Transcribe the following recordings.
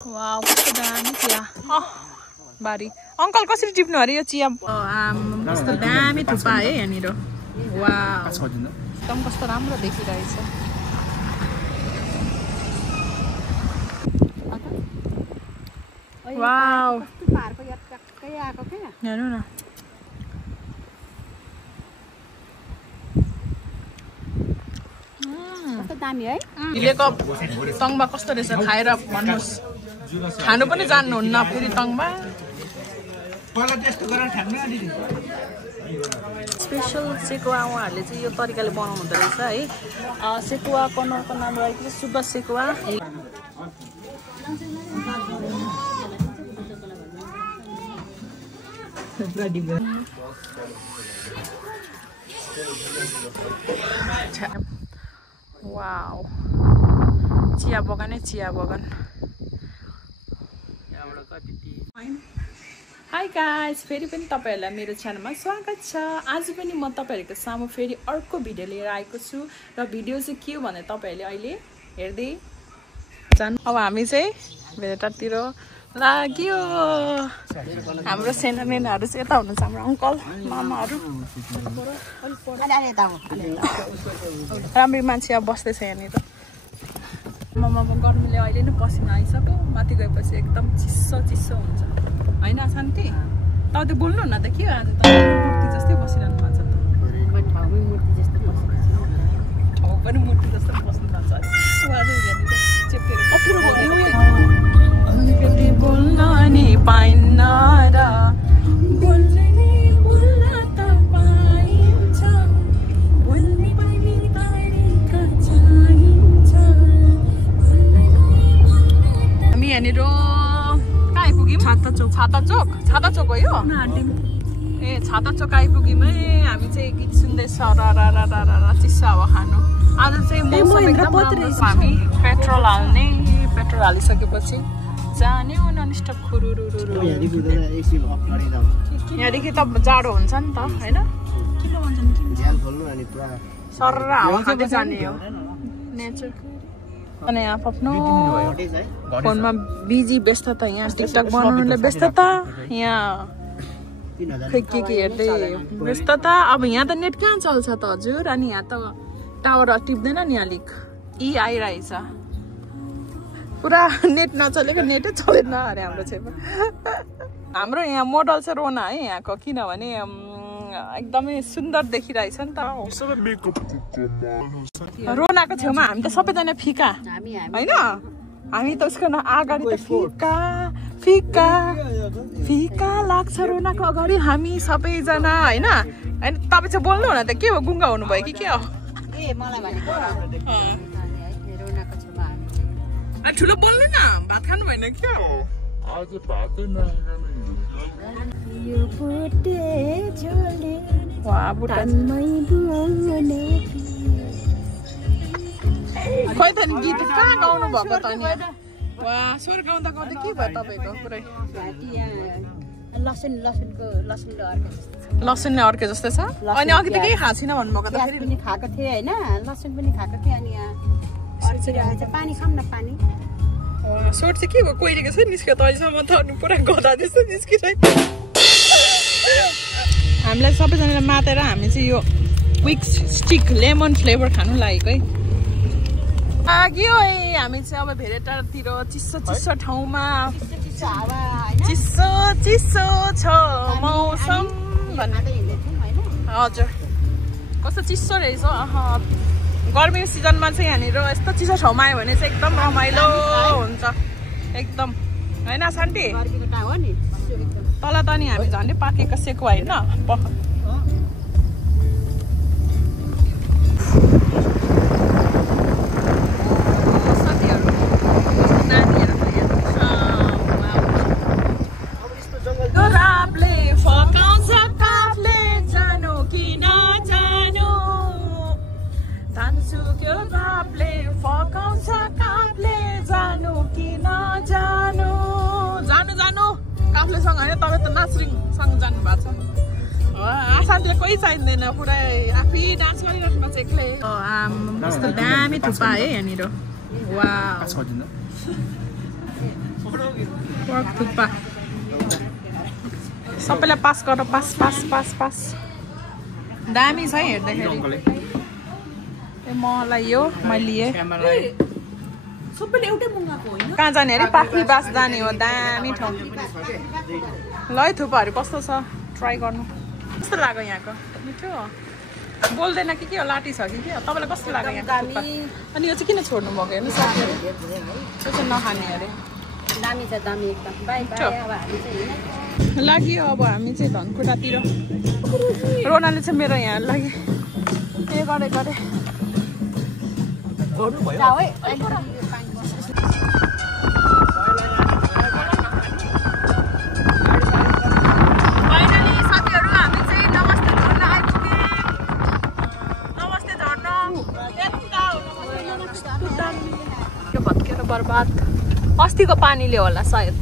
Wow कस्तो दामी चिया बारी अंकल कसरी टिप्नु अरे यो चिया कस्तो दामी थुक्पा है यहाँनिर वाउ एकदम कस्तो राम्रो देखिरहेछ वाउ हेर्नु न दामी है हिलेको तङबा कस्तो रहेछ खाएर भन्नुस् खानु पनि जान्नुहुन्न फेरि तङबा स्पेशल सेकुवा उहाँहरूले चाहिँ यो तरिकाले बनाउनु हुँदो रहेछ है सेकुवा कर्नरको नाम रहेको छ सुब्बा सेकुवा वाउ चिया बगानै चिया बगान हाई गाइस फेरि पनि तपाईहरुलाई मेरो च्यानलमा स्वागत छ आज पनि म तपाईहरुको सामु फेरि अर्को भिडियो लिएर आएको छु र भिडियो चाहिँ के हो भने तपाईहरुले अहिले हेर्दै जानु अब हामी चाहिँ भेटातिर लाग्यो हाम्रो सेनामेनाहरु चाहिँ यता हुनुहुन्छ हाम्रो अंकल मामाहरु राम्रै मान्छे अब बस्दैछ यहाँनिर ममा गर्मीले अहिले नै पसिना आइसक्यो माथि गएपछि एकदम चिसो चिसो हुन्छ हैन शान्ति त त्यो बोल्नु न त के हो आज त मूर्ति जस्तै बसिरहनु भएको छ ठाउँ पनि मूर्ति जस्तो बस्नु भएको छ उहाँले यहाँनिर चेपेर कतिरो अलिकति बोल्न नि पाइन्न र बोल्ने बोल्न त पाइन्छ बोल्ने पनि तरिका चाहिन्छ हामी यहाँनिर कहाँ आइपुग्यौँ छाता चोक हो यो ए छाता चोक आइपुग्यौँ है हामी चाहिँ गीत सुन्दै चिसो हावा खानु आज चाहिँ मौसम एकदम राम्रो छ हामी पेट्रोल हालिसकेपछि जाने ननस्टप खुरुरुरु यहाँदेखि त जाडो हुन्छ नि त हैन सरर हावा खाँदै जाने हो नेचर अनि यहाँ आफ्नो फोनमा बिजी व्यस्तता यहाँ टिकटक बनाउनुले व्यस्तता यहाँ खै के हेर्दै व्यस्तता अब यहाँ त नेट कहाँ चल्छ त हजुर अनि यहाँ त टावर टिप्दैन नि अलिक आइरहेछ पुरा नेट नचलेको नेटै चलेन अरे हाम्रो छेउमा हाम्रो यहाँ मोडल चाहिँ रोना है यहाँको किनभने एकदमै सुन्दर देखिरहेछ नि त रोनाको छेउमा हामी त सबैजना फिका होइन हामी त उसको अगाडि त फिका फिका लाग्छ रोनाको अगाडि हामी सबैजना होइन होइन तपाईँ चाहिँ बोल्नु न त के हो गुङ्गा हुनुभयो कि के हो ठुलो बोल्नु न भात खानु भएन क्या आज भातै खोइ त नि गीत कहाँ गाउनु भएको त नि वा स्वर गाउँदा गाउँदा के भयो तपाईँको पुरै लसुनले अर्के जस्तै छ अनि अघि त केही खाएको छैन भन्नुभएको त फेरि पनि खाएको थिएँ होइन लसुन पनि खाएको थिएँ अनि यहाँ पानी खाऊँ न पानी सोट चाहिँ के भयो कोइरेको छ निस्क्यो त अहिलेसम्म त पुरा गदा जस्तो निस्किरहेको हामीलाई सबैजनाले मातेर हामी चाहिँ यो क्विक स्टिक लेमन फ्लेभर खानु लागेको है लाग्यो है हामी चाहिँ अब भेरेटातिर चिसो ठाउँमा चिसो छ मौसम हजुर कस्तो चिसो रहेछ गर्मी सिजनमा चाहिँ यहाँनिर यस्तो चिसो ठाउँमा आयो भने चाहिँ एकदम रमाइलो हुन्छ एकदम होइन शान्ति तल त नि हामी झन्डै पाकेको सेको होइन तपाईँ त नाचरिङसँग जानु भएको छ आशान्तिले कोही चाहिँदैन पुरै आफै डान्स गरिराख्नु भएको छ एक्लै कस्तो दामी थुक्पा है यहाँनिर वाउ पर्क थुक्पा सबैलाई पास गर पास पास पास पास दामी छ है हेर्दाखेरि मलाई यो मैले लिएँ सबैले एउटै मगाएको होइन कहाँ जाने अरे पाखरी बास जाने हो दामी ठाउँ ल है थुक्पाहरू कस्तो छ ट्राई गर्नु कस्तो लाग्यो यहाँको मिठो बोल्दैन कि के हो लाटी छ कि के हो तपाईँलाई कस्तो लाग्यो यहाँ अनि यो चाहिँ किन छोड्नु भएको हेर्नु सक्यो अरे त्यो चाहिँ नखाने अरे दामी छ दामी एकदम बाई बाई अब हामी चाहिँ लाग्यो अब हामी चाहिँ धनकुटातिर रोनाले चाहिँ मेरो यहाँ लागि ए गरे गरे बर्बाद अस्तिको पानीले होला सायद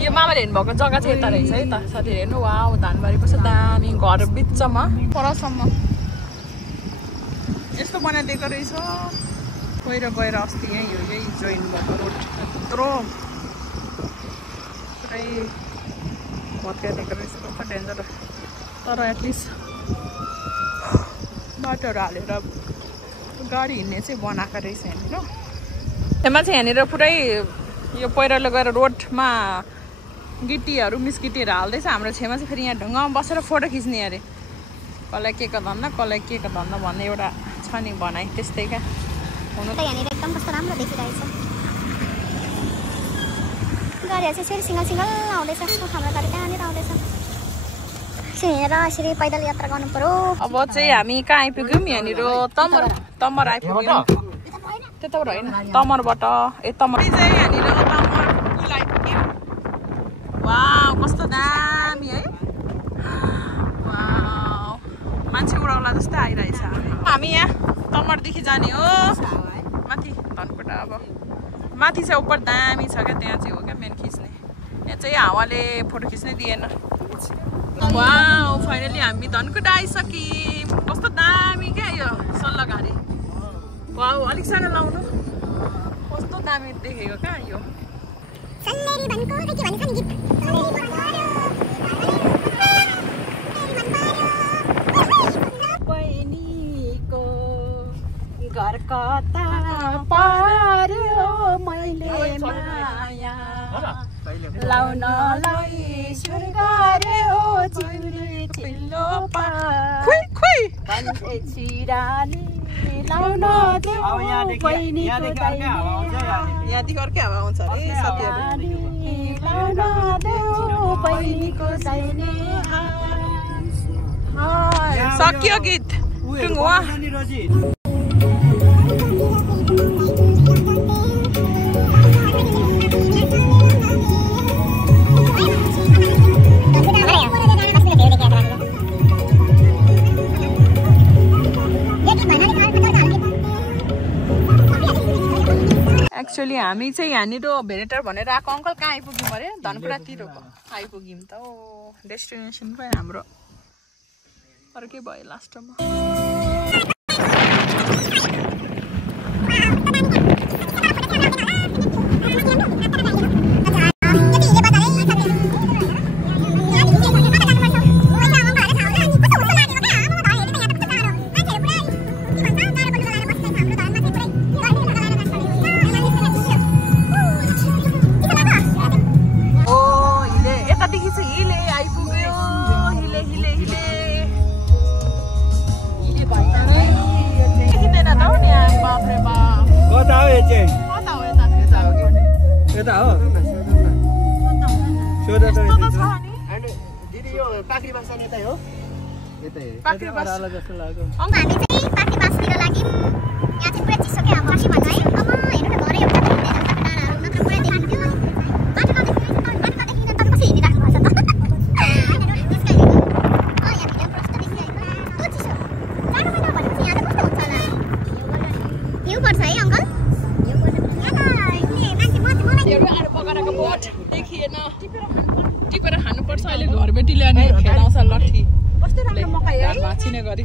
यो मामाले हेर्नुभएको जग्गा चाहिँ यता रहेछ है त साथीहरू हेर्नु वा धानबारी कस्तो दामी घर बिचमा परसम्म यस्तो बनाइदिएको रहेछ गएर अस्ति यहीँ यो यही जोइन भएको रोड यत्रो पुरै भत्काइदिएको रहेछ कस्तो डेन्जर तर एटलिस्ट बाटोहरू हालेर गाडी हिँड्ने चाहिँ बनाएको रहेछ यहाँनिर त्यहाँ चाहिँ यहाँनिर पुरै यो पहिरोले गएर रोडमा गिट्टीहरू मिसगिट्टीहरू हाल्दैछ हाम्रो छेउमा चाहिँ फेरि यहाँ ढुङ्गामा बसेर फोटो खिच्ने अरे कसलाई के को धन्न कसलाई के को धन्न भन्ने एउटा छ नि भनाइ त्यस्तै क्या हुनु त यहाँनिर एकदम कस्तो राम्रो देखिरहेछ गाडीहरू चाहिँ फेरि सिङ्गल सिङ्गल आउँदैछ हाम्रो गाडी त्यहाँनिर आउँदैछ हिँडेर यसरी पैदल यात्रा गर्नु पर्यो अब चाहिँ हामी कहाँ आइपुग्यौँ यहाँनिर तमर आइपुग्यौँ त्यताबाट होइन तमरबाट तमर चाहिँ यहाँनिर तमर पुल आइपुग्यौँ वाउ कस्तो दामी है वाउ मान्छे उडाउला जस्तै आइरहेछ हामी यहाँ तमरदेखि जाने हो माथि धनकुटा अब माथि चाहिँ उपर दामी छ क्या त्यहाँ चाहिँ हो क्या मेन खिच्ने यहाँ चाहिँ हावाले फोटो खिच्नै दिएन वाउ फाइनली हामी धनकुटा आइसक्यौँ कस्तो दामी क्या यो सल्लाघारी वाउ अलिक सानो लाउनु कस्तो दामी देखेको क्या यो बहिनीको घर कता पार्यो मैले माया लाउनलाई सुर गर्यो चिउरी चिल्लो पा भन्थे छिरानी लाउन देऊ बहिनीको यहाँदेखि अर्कै हावा आउँछ अरे साथीहरू लाउन देऊ बहिनीको दाहिने सक्यो गीत टुङ्गुवा एक्चुअली हामी चाहिँ यहाँनिर भेनेटर भनेर आएको अङ्कल कहाँ आइपुग्यौँ अरे धनकुटातिरको आइपुग्यौँ त डेस्टिनेसन पो हाम्रो अर्कै भयो लास्टमा टिपेर खानुपर्छ अहिले घरबेटीले अनि खेलाउँछ लट्ठी भाँचिने गरी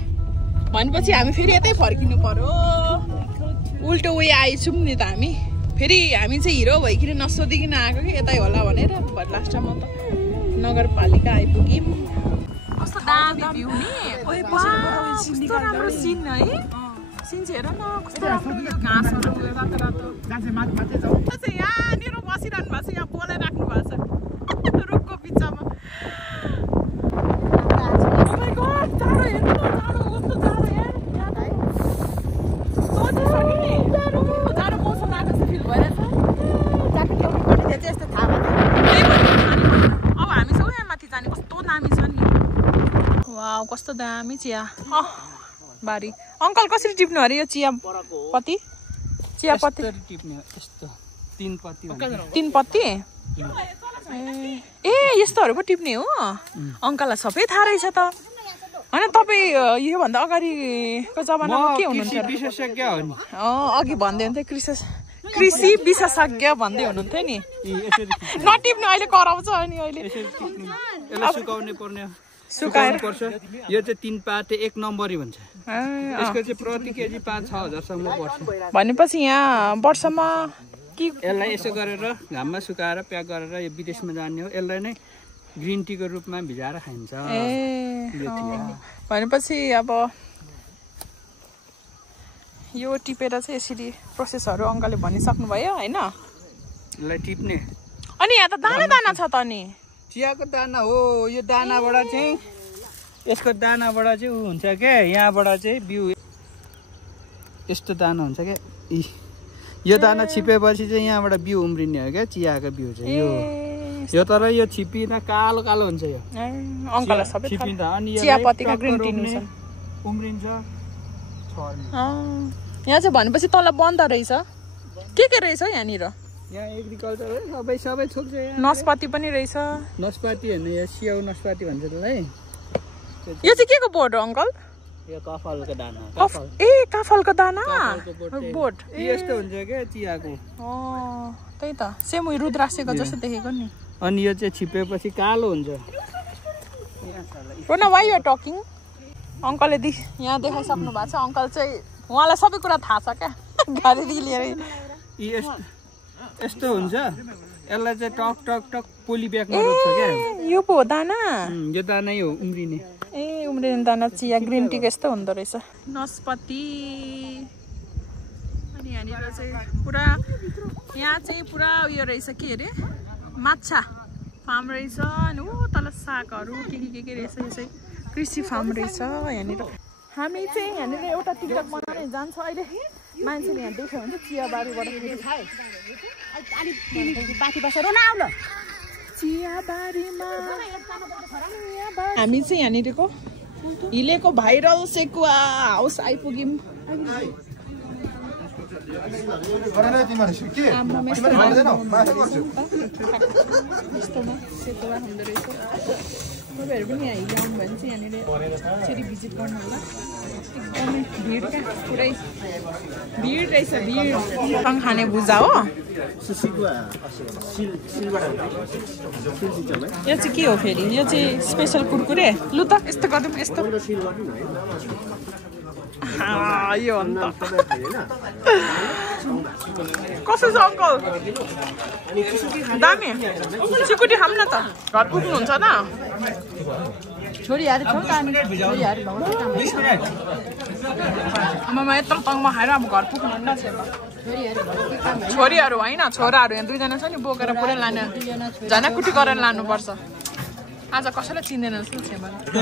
भनेपछि हामी फेरि यतै फर्किनु पर्यो उल्टो वे आइछौँ नि त हामी फेरि हामी चाहिँ हिरो भइकन नसोधिकन आएको कि यतै होला भनेर लास्टमा त नगरपालिका आइपुग्यौँ। कस्तो दामी भ्यू नि, कस्तो राम्रो सिन है। सिन हेर न कस्तो राम्रो घाँसहरू रातो रातो। यहाँनिर बसिरहनु भएको छ, यहाँ बोलाइराख्नु भएको छ रुखको बिचमा। कस्तो दामी चिया बारी। अंकल कसरी टिप्नु अरे यो चियापत्ती? चियापत्ती टिप्ने यस्तो तीन पत्ती ए यस्तोहरु पो टिप्ने हो। अंकललाई सबै थाहा रहेछ त। हैन तपाई यो भन्दा अगाडिको जमानामा के हुनुहुन्थ्यो? विशेषज्ञ हो नि। अघि भन्दै हुन्थे कृषि विशेषज्ञ भन्दै हुनुहुन्थ्यो नि। नटिप्नु अहिले कराउँछ अनि अहिले यसलाई सुकाउनै पर्ने, सुकाएर पर्छ। यो चाहिँ 3 पाते 1 नम्बरी भन्छ। यसको चाहिँ प्रति केजी 5-6 हजार सम्म पर्छ। भनेपछि यहाँ वर्षमा के यसलाई यसो गरेर घाममा सुकाएर प्याक गरेर यो विदेशमा जाने हो। यसलाई नै ग्रीन टी को रूपमा भिजाएर खाइन्छ। भनेपछि अब यो टिपेर चाहिँ यसरी प्रोसेसहरु अंकलले भनिसक्नु भयो हैन? यसलाई टिप्ने। अनि यहाँ त दाना दाना छ त नि। चियाको दाना हो यो। दानाबाट चाहिँ यसको दानाबाट चाहिँ उ हुन्छ के, यहाँबाट चाहिँ बिउ यस्तो दाना हुन्छ के। यो दाना छिपेपछि चाहिँ यहाँबाट बिउ उम्रिने हो क्या चियाको बिउ चाहिँ। यो तर यो छिपिँदा कालो कालो हुन्छ। यो अंकललाई सबै छिपिँदा अनि चियापत्तीको ग्रीन टी उम्रिन्छ। यहाँ चाहिँ भनेपछि तल बन्द रहेछ। के रहेछ यहाँनिर? यहाँ एग्रिकल्चर है, सबै थोक छ। नस्पाती पनि रहेछ। नस्पाती हैन, यो स्याउ नस्पाती भन्छ त्यसलाई। यो चाहिँ के को बोट हो अंकल? यो कफलको दाना। काफलको दाना बोट। यस्तो हुन्छ के चियाको। त्यही त सेम रुद्राक्षको जस्तो देखेको नि। अनि यो चाहिँ छिपेपछि कालो हुन्छ। रोना वाइ यु आर टकिङ? अंकलले यहाँ देखाइसक्नु भएको छ। अंकल चाहिँ उहाँलाई सबै कुरा थाहा छ क्या, गाडीदेखि लिएर। यस्तो हुन्छ। यसलाई चाहिँ टक टक टक पोली ब्यागमा रोप्छ क्या। यो पो दाना? यो दाना हो उम्रिने। उम्रिने दाना चिया ग्रीन टी यस्तो हुँदो रहेछ। नस्पति अनि यहाँनिर चाहिँ पुरा यहाँ चाहिँ पुरा उयो रहेछ के अरे माछा फार्म रहेछ। अनि तल सागहरू के रहेछ। यो चाहिँ कृषि फार्म रहेछ यहाँनिर। हामी चाहिँ यहाँनिर एउटा टिकटक बनाउने जान्छ अहिले। मान्छेले यहाँ देख्यो भने चाहिँ चियाबारीबाट हामी चाहिँ यहाँनिरको हिलेको भाइरल सेकुवा हाउस आइपुग्यौँ। सेकुवा हुँदो रहेछ। तपाईँहरू पनि यहाँ हिँड्नु आउनु भने चाहिँ यहाँनिर यसरी भिजिट गर्नु होला। एकदमै भिड क्या, पुरै भिड रहेछ। भिड खाने भुजा हो। यो चाहिँ के हो फेरि? यो चाहिँ स्पेसल कुरकुरे। लु त यस्तो गरिदिउँ। यस्तो यो अन्त कसो छ अंकल? दामी। चिकुटी खाऊँ न त, घर पुग्नुहुन्छ त? छोरीहरू छौ त अनि छोरीहरू आमामा यत्रो तङमा खाएर अब घर पुग्नुहुन्न। छोरीहरू होइन, छोराहरू यहाँ 2 जना छ नि, बोकेर पुरै लाने झनाकुटी गरेर लानुपर्छ। आज कसैलाई चिन्दैन जस्तो छ मलाई।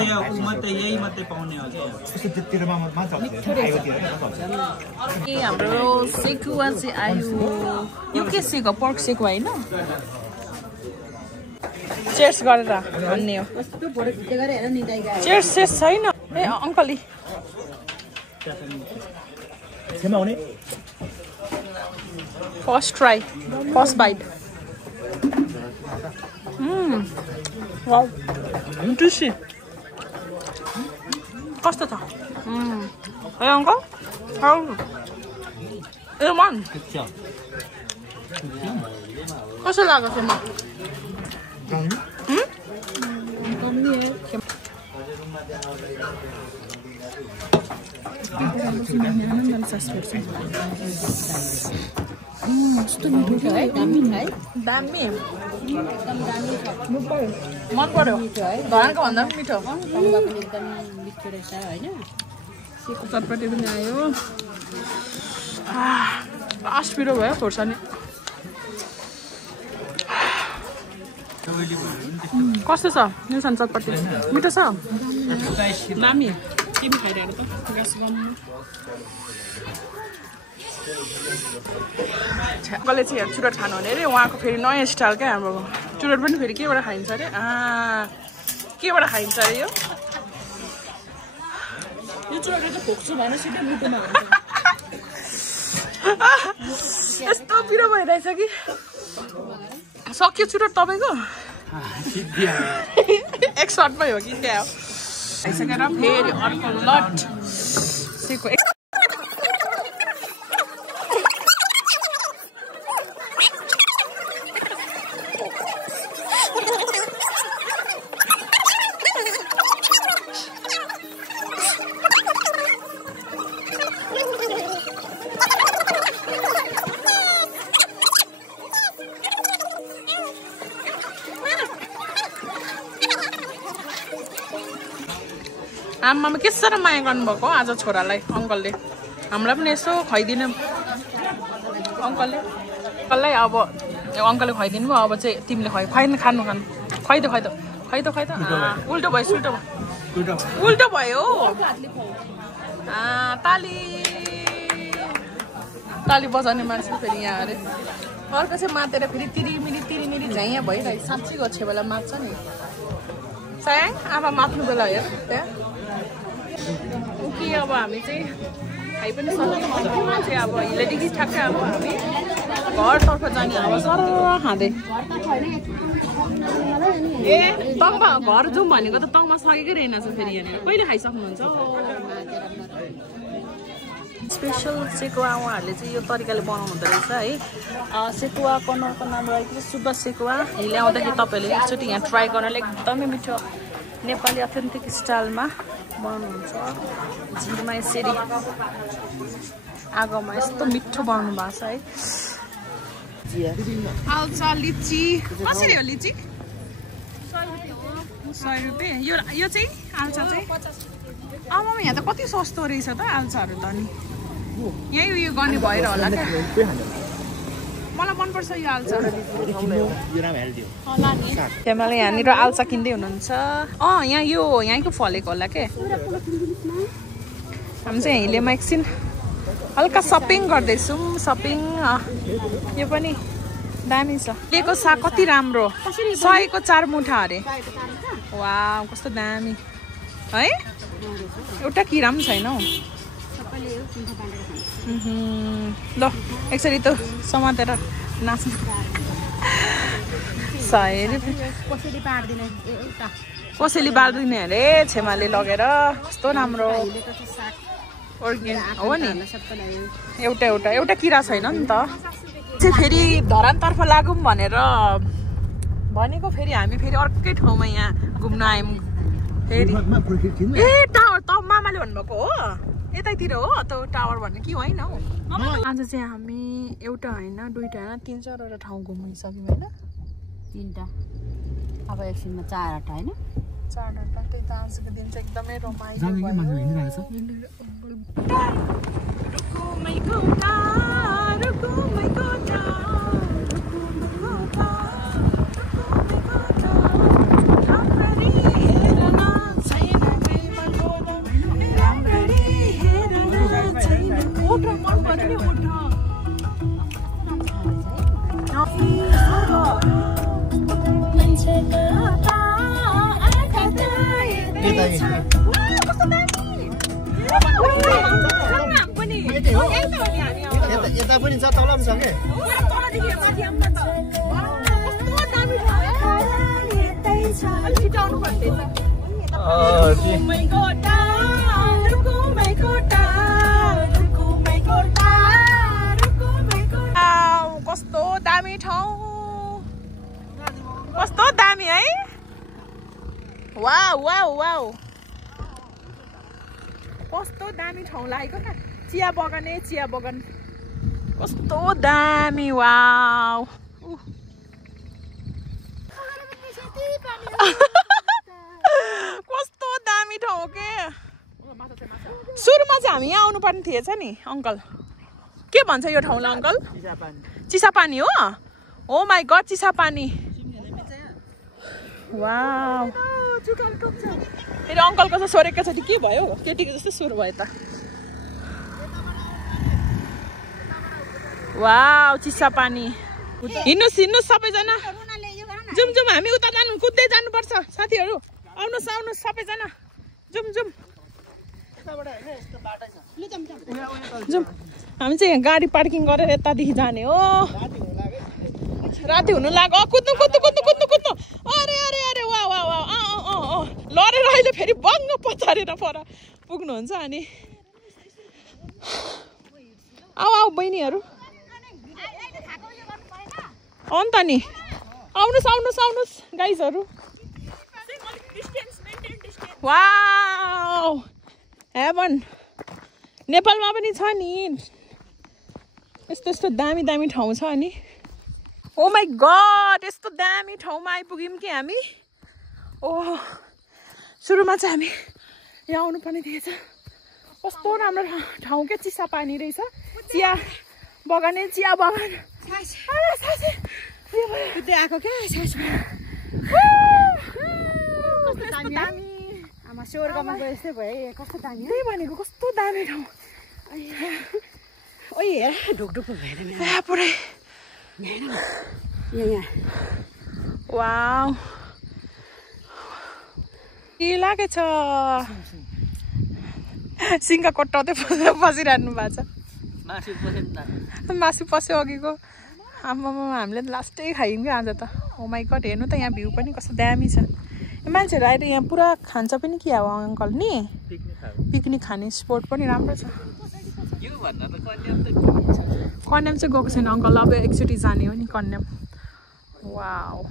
हाम्रो सेकुवा चाहिँ आयो। यो के सेक हो? पर्क सेकुवा होइन? चेयर्स गरेर भन्ने हो। चेयर्स छैन। Uncle first try, first bite. Wow tasty. कस्तो छ? है अंकल? मन कसो लाग्यो चाहिँ? कस्तो मिठो छ है दामी मन पर्यो धरानको भन्दा पनि मिठो चटपटी पनि आयो लास्ट पिरो भयो खोर्सानी कस्तो छ निसान चटपटी मिठो छ दामी तिमी खाइरहेको त ग्यास गर्नु कसले चाहिँ चुरोट खानु हुने अरे उहाँको फेरि नयाँ स्टाइल क्या हाम्रो चुरोट पनि फेरि केबाट खाइन्छ अरे केबाट खाइन्छ अरे यो चुरोट चाहिँ खोक्छु भने सिधै मुटुमा हुन्छ यस्तो पिरो भइरहेछ कि सक्यो चुरोट तपाईँको एक सर्टमै हो कि क्या हो आइसकेर फेरि अर्को लट सेको आमामा के साह्रो माया गर्नुभएको आज छोरालाई अङ्कलले हामीलाई पनि यसो खुवाइदिनु अङ्कलले अब अङ्कलले खुवाइदिनु भयो अब चाहिँ तिमीले खानु उल्टो भयो उल्टो भयो ताली बजाउने मान्छे फेरि यहाँ अरे अर्को चाहिँ मातेर फेरि तिरिमिरी झैँ भइरहेको साँच्चीको छेउला मात्छ नि सायङ आमा मात्नु बेला हेर त्यहाँ कि अब हामी चाहिँ खाइ पनि सक्यौँ चाहिँ अब हिलेदेखि ठ्याक्कै अब हामी घरतर्फ जाने अब सर खाँदै ए तङमा घर जाउँ भनेको त तङमा सकेकै रहेनछ फेरि यहाँनिर कहिले खाइसक्नुहुन्छ स्पेसल सेकुवा उहाँहरूले चाहिँ यो तरिकाले बनाउनु हुँदो रहेछ है सेकुवा कर्नरको नाम रहेको शुभ सेकुवा ल्याउँदाखेरि तपाईँहरूले एकचोटि यहाँ ट्राई गर्नाले एकदमै मिठो नेपाली अथेन्टिक स्टाइलमा बनाउनुहुन्छ झिरमा यसरी आगोमा यस्तो मिठो बनाउनु भएको छ है आल्चा लिची कसरी हो लिची 100 रुपियाँ यो चाहिँ आल्चा चाहिँ आमामा यहाँ त कति सस्तो रहेछ त आल्चाहरू त नि यही उयो गर्ने भएर होला क्या मलाई मनपर्छ यो आल्चा त्यहाँले यहाँनिर आल्चा किन्दै हुनुहुन्छ यहाँ यहीँको फलेको होला के हामी चाहिँ हिलेमा एकछिन हल्का सपिङ गर्दैछौँ यो पनि दामी छ लिएको साग कति राम्रो 100 को 4 मुठा अरे वा कस्तो दामी है एउटा किरा पनि छैन हौ ल एकचोटि त समातेर नाच्नु 100 रुपियाँ कसैले बाँड्दिने अरे छेमाले लगेर कस्तो राम्रो अर्ग्यानिक हो नि एउटा किरा छैन नि त चाहिँ फेरि धरानतर्फ लागौँ भनेर भनेको फेरि हामी फेरि अर्कै ठाउँमा यहाँ घुम्न आयौँ फेरि ए टावर त मामाले भन्नुभएको हो यतैतिर हो त टावर भन्ने कि होइन हौ आज चाहिँ हामी एउटा होइन दुईटा होइन 3-4वटा ठाउँ घुमिसक्यौँ होइन 3टा अब एकछिनमा 4वटा होइन 4वटा त्यही त आजको दिन चाहिँ एकदमै रमाइलो यता पनि छ तल पनि छ के कस्तो दामी ठाउँ कस्तो दामी है वाउ वाउ वाउ कस्तो दामी ठाउँ लागेको क्या चिया बगान कस्तो दामी वाउ कस्तो दामी ठाउँ के सुरुमा चाहिँ हामी यहाँ आउनु पर्ने थिएछ नि अङ्कल के भन्छ यो ठाउँलाई अङ्कल चिसापानी हो ओ माई गड चिसापानी वाउ फेरि अङ्कलको चाहिँ सोरेको छ के भयो केटीको जस्तो सुरु भयो त वाउ चिसापानी हिँड्नुहोस् सबैजना जुम हामी उता जानु कुद्दै जानुपर्छ साथीहरू आउनुहोस् सबैजना जुम हामी चाहिँ यहाँ गाडी पार्किङ गरेर यतादेखि जाने हो राति हुनु लाग्यो कुद्नु अरे वा लडेर अहिले फेरि बङ्ग पचारेर पर पुग्नुहुन्छ अनि आऊ बहिनीहरू अन्त नि आउनुहोस् गाइजहरू वाउ हेभन नेपालमा पनि छ नि यस्तो दामी ठाउँ छ नि ओ माई गड यस्तो दामी ठाउँमा आइपुग्यौँ कि हामी ओह सुरुमा चाहिँ हामी यहाँ आउनुपर्ने थिएछ कस्तो राम्रो ठाउँ के चिसापानी रहेछ चिया बगान कुद्दै आएको क्या आमा स्वर्गमा गए जस्तै भयो कस्तो दामी त्यही भनेको कस्तो दामी ठाउँ ओइ हेर ढुकढुक भएर पुरै यहाँ वाउ के लागेछ सिङ्गा कोट्टाउँदै बसिरहनु भएको छ मासु पस्यो अघिको आमामा हामीले लास्टै खायौँ क्या आज त ओ माई गड हेर्नु त यहाँ भ्यू पनि कस्तो दामी छ मान्छेहरू आएर यहाँ पुरा खान्छ पनि के हो अङ्कल नि पिकनिक खाने स्पोट पनि राम्रो छ कन्याम चाहिँ गएको छैन अङ्कल अब एकचोटि जाने हो नि कन्याम वाउ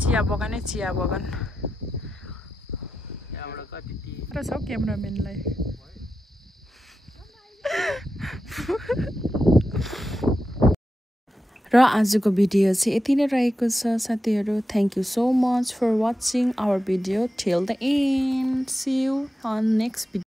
चिया बगान र छ क्यामेराम्यानलाई र आजको भिडियो चाहिँ यति नै रहेको छ साथीहरू thank you so much for watching our video till the end see you on next video